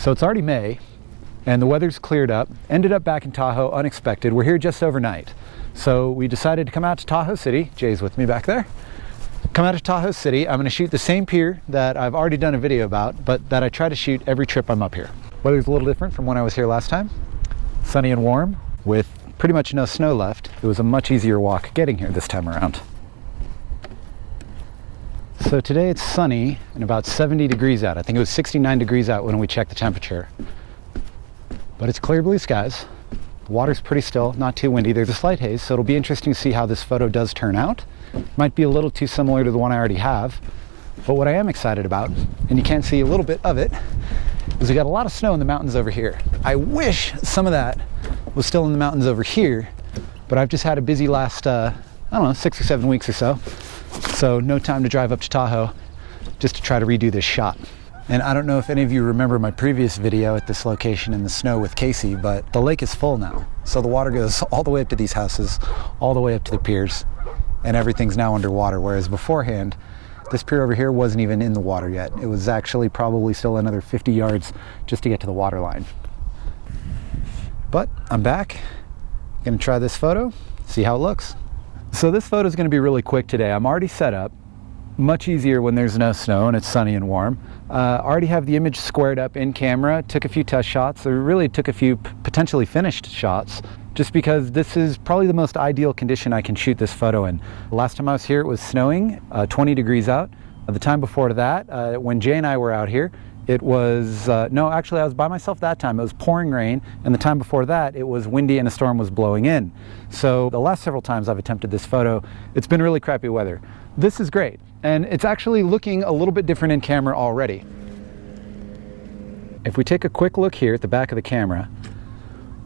So it's already May, and the weather's cleared up. Ended up back in Tahoe unexpected. We're here just overnight. So we decided to come out to Tahoe City. Jay's with me back there. Come out to Tahoe City. I'm going to shoot the same pier that I've already done a video about, but that I try to shoot every trip I'm up here. Weather's a little different from when I was here last time. Sunny and warm with pretty much no snow left. It was a much easier walk getting here this time around. So today it's sunny and about 70 degrees out. I think it was 69 degrees out when we checked the temperature. But it's clear blue skies. The water's pretty still, not too windy. There's a slight haze, so it'll be interesting to see how this photo does turn out. Might be a little too similar to the one I already have. But what I am excited about, and you can't see a little bit of it, is we got a lot of snow in the mountains over here. I wish some of that was still in the mountains over here, but I've just had a busy last, I don't know, 6 or 7 weeks or so. So no time to drive up to Tahoe just to try to redo this shot. And I don't know if any of you remember my previous video at this location in the snow with Casey, but the lake is full now. So the water goes all the way up to these houses, all the way up to the piers, and everything's now underwater. Whereas beforehand, this pier over here wasn't even in the water yet. It was actually probably still another 50 yards just to get to the water line. But I'm back, gonna try this photo, see how it looks. So this photo is going to be really quick today. I'm already set up, much easier when there's no snow and it's sunny and warm. Already have the image squared up in camera, took a few test shots, or really took a few potentially finished shots, just because this is probably the most ideal condition I can shoot this photo in. Last time I was here it was snowing, 20 degrees out. The time before that, when Jay and I were out here, it was, no, actually I was by myself that time. It was pouring rain, and the time before that it was windy and a storm was blowing in. So the last several times I've attempted this photo, it's been really crappy weather. This is great, and it's actually looking a little bit different in camera already. If we take a quick look here at the back of the camera,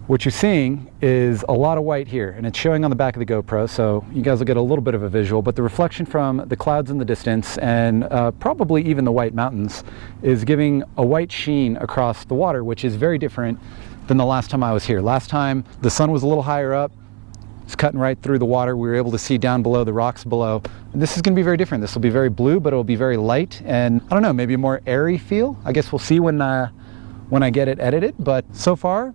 what you're seeing is a lot of white here, and it's showing on the back of the GoPro, so you guys will get a little bit of a visual, but the reflection from the clouds in the distance and probably even the white mountains is giving a white sheen across the water, which is very different than the last time I was here. Last time the sun was a little higher up, it's cutting right through the water. We were able to see down below, the rocks below. And this is going to be very different. This will be very blue, but it will be very light, and I don't know, maybe a more airy feel. I guess we'll see when I get it edited, but so far,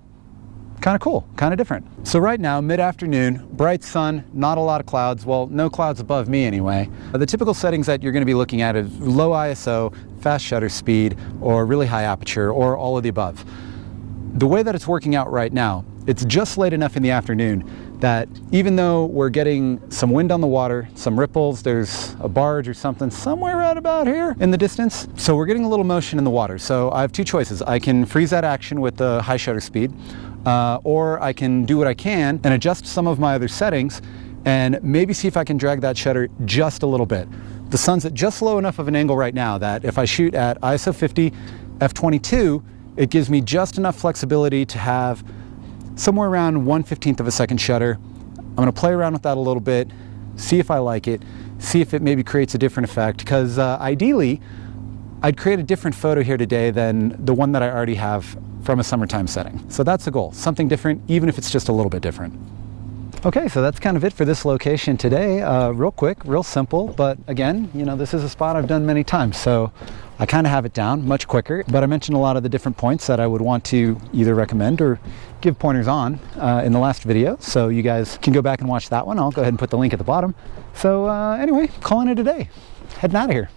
kind of cool, kind of different. So right now, mid-afternoon, bright sun, not a lot of clouds. Well, no clouds above me anyway. The typical settings that you're going to be looking at is low ISO, fast shutter speed, or really high aperture, or all of the above. The way that it's working out right now, it's just late enough in the afternoon that even though we're getting some wind on the water, some ripples, there's a barge or something somewhere right about here in the distance. So we're getting a little motion in the water. So I have two choices. I can freeze that action with the high shutter speed, or I can do what I can and adjust some of my other settings and maybe see if I can drag that shutter just a little bit. The sun's at just low enough of an angle right now that if I shoot at ISO 50 f/22, it gives me just enough flexibility to have somewhere around 1/15 of a second shutter. I'm going to play around with that a little bit, see if I like it, see if it maybe creates a different effect, because ideally I'd create a different photo here today than the one that I already have from a summertime setting. So that's the goal, something different, even if it's just a little bit different. Okay, so that's kind of it for this location today. Real quick, real simple, but again, you know, this is a spot I've done many times, so I kind of have it down much quicker. But I mentioned a lot of the different points that I would want to either recommend or give pointers on in the last video, so you guys can go back and watch that one. I'll go ahead and put the link at the bottom. So anyway, calling it a day, heading out of here.